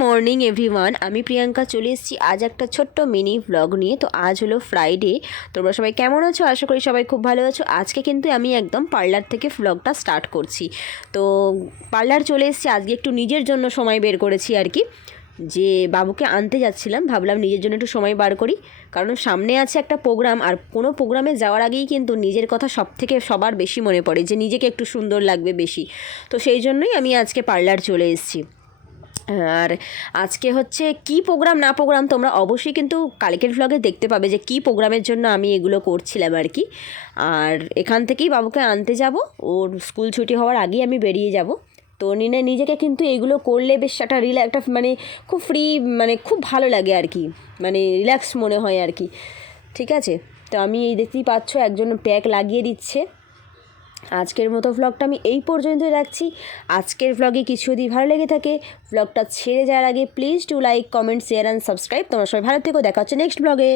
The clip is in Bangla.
মর্নিং এভরিওয়ান, আমি প্রিয়াঙ্কা চলে এসেছি আজ একটা ছোট্ট মিনি ভ্লগ নিয়ে। তো আজ হলো ফ্রাইডে। তোমরা সবাই কেমন আছো? আশা করি সবাই খুব ভালো আছো। আজকে কিন্তু আমি একদম পার্লার থেকে ভ্লগটা স্টার্ট করছি। তো পার্লার চলে এসেছি, আজকে একটু নিজের জন্য সময় বের করেছি আর কি। যে বাবুকে আনতে যাচ্ছিলাম, ভাবলাম নিজের জন্য একটু সময় বার করি, কারণ সামনে আছে একটা প্রোগ্রাম। আর কোনো প্রোগ্রামে যাওয়ার আগেই কিন্তু নিজের কথা সবার বেশি মনে পড়ে, যে নিজেকে একটু সুন্দর লাগবে বেশি। তো সেই জন্যই আমি আজকে পার্লার চলে এসেছি। আর আজকে হচ্ছে কি প্রোগ্রাম না প্রোগ্রাম তোমরা অবশ্যই কিন্তু কালকের ভ্লগে দেখতে পাবে যে কি প্রোগ্রামের জন্য আমি এগুলো করছিলাম আর কি। আর এখান থেকেই বাবুকে আনতে যাব, ওর স্কুল ছুটি হওয়ার আগেই আমি বেরিয়ে যাব। তো নিজেকে কিন্তু এগুলো করলে বেশ একটা মানে খুব ফ্রি, মানে খুব ভালো লাগে আর কি, মানে রিল্যাক্স মনে হয় আর কি। ঠিক আছে, তো আমি এই দেখতেই পাচ্ছ একজন প্যাক লাগিয়ে দিচ্ছে। আজকের মতো ভ্লগটা আমি এই পর্যন্তই রাখছি। আজকের ভ্লগে কিছু যদি ভালো লেগে থাকে, ভ্লগটা ছেড়ে যাওয়ার আগে please to like, comment, share and subscribe. তোমরা সবাই ভালো থেকো, দেখা হচ্ছে নেক্সট ভ্লগে।